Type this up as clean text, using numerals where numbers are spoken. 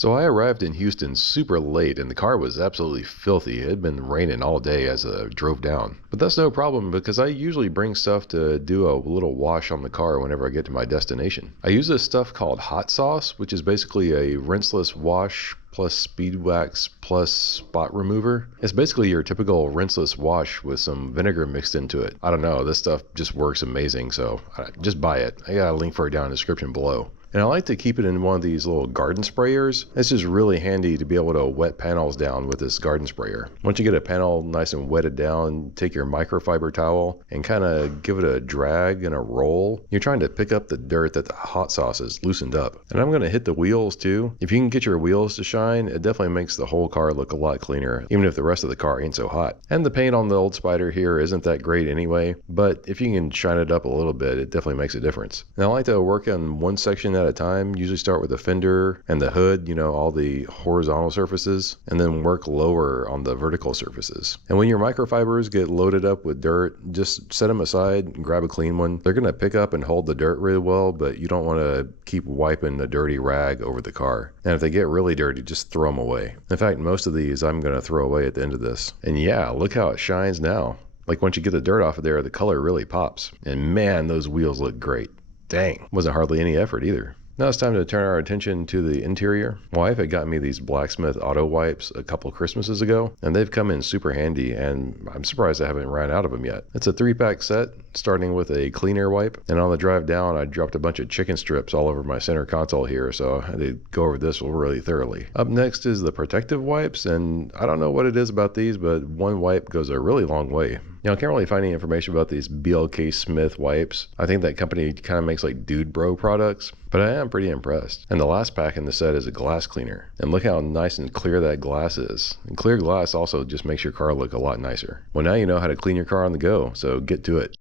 So I arrived in Houston super late and the car was absolutely filthy. It had been raining all day as I drove down. But that's no problem because I usually bring stuff to do a little wash on the car whenever I get to my destination. I use this stuff called hot sauce, which is basically a rinseless wash plus speed wax plus spot remover. It's basically your typical rinseless wash with some vinegar mixed into it. I don't know, this stuff just works amazing, so just buy it. I got a link for it down in the description below. And I like to keep it in one of these little garden sprayers. It's just really handy to be able to wet panels down with this garden sprayer. Once you get a panel nice and wetted down, take your microfiber towel and kind of give it a drag and a roll. You're trying to pick up the dirt that the hot sauce has loosened up. And I'm going to hit the wheels too. If you can get your wheels to shine, it definitely makes the whole car look a lot cleaner, even if the rest of the car ain't so hot. And the paint on the old Spider here isn't that great anyway, but if you can shine it up a little bit, it definitely makes a difference. And I like to work on one section at a time. Usually start with the fender and the hood, all the horizontal surfaces, and then work lower on the vertical surfaces. And when your microfibers get loaded up with dirt, just set them aside and grab a clean one. They're going to pick up and hold the dirt really well, but you don't want to keep wiping a dirty rag over the car. And if they get really dirty, just throw them away. In fact, most of these I'm going to throw away at the end of this. And yeah, look how it shines now. Like once you get the dirt off of there, the color really pops. And man, those wheels look great. Dang, wasn't hardly any effort either. Now it's time to turn our attention to the interior. My wife had got me these Blacksmith auto wipes a couple Christmases ago, and they've come in super handy, and I'm surprised I haven't ran out of them yet. It's a 3-pack set, starting with a cleaner wipe, and on the drive down I dropped a bunch of chicken strips all over my center console here, so I had to go over this really thoroughly. Up next is the protective wipes, and I don't know what it is about these, but one wipe goes a really long way. I can't really find any information about these BLK Smith wipes. I think that company kind of makes like Dude Bro products, but I am pretty impressed. And the last pack in the set is a glass cleaner. And look how nice and clear that glass is. And clear glass also just makes your car look a lot nicer. Well, now you know how to clean your car on the go, so get to it.